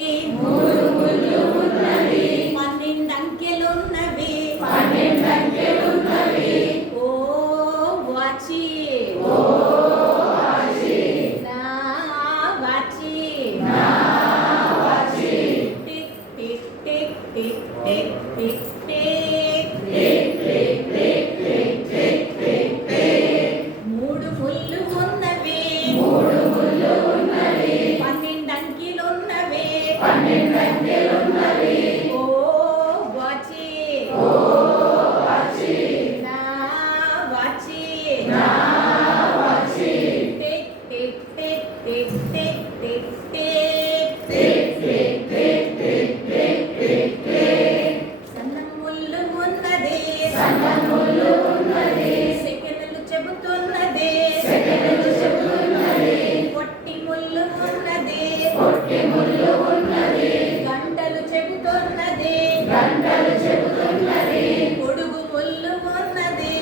మూడు ముళ్ళు ఉన్నవి, 12 అంకెలున్నవి, ఓ వాచి నా వాచి tick tick tick tick tick tick tick మూడు ముళ్ళు ఉన్నవి, 12 అంకెలున్నవి, ఓ వాచి నా వాచి tick tick tick tick tick tick tick సన్నం ముళ్ళు ఉన్నది, సెకనులు చెబుతున్నది, పొట్టి ముళ్ళు ఉన్నది, గంటలు చెబుతున్నది, పొడుగు ముళ్ళు ఉన్నది,